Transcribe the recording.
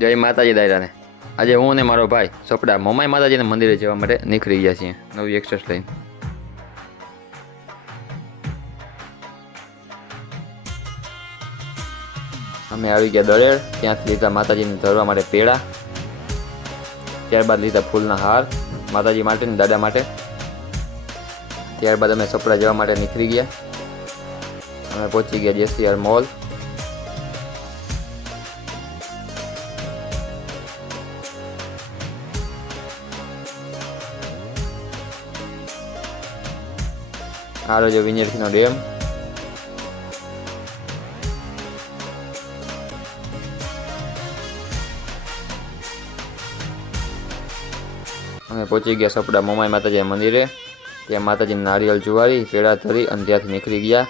જય માતાજી દાયરાને આજે હું અને મારો ભાઈ સોપડા મોમાઈ માતાજીના મંદિરે જવા માટે નીકળી ગયા છીએ નવી એક્સેસ લઈને. અમે આવી ગયા દળેર. ત્યાંથી લીધા માતાજીને ધરવા માટે પેડા, ત્યારબાદ લીધા ફૂલના હાર માતાજી માટે ને દાદા માટે. ત્યારબાદ અમે સોપડા જવા માટે નીકળી ગયા. અમે પહોંચી ગયા જેસીઆર મોલ. આ રહ્યો વિંજરખીનો ડેમ. અમે પહોંચી ગયા સોપડા મોમાઈ માતાજી મંદિરે. ત્યાં માતાજીને નારિયેળ જુવારી પેડા ધરી અને ત્યાંથી નીકળી ગયા.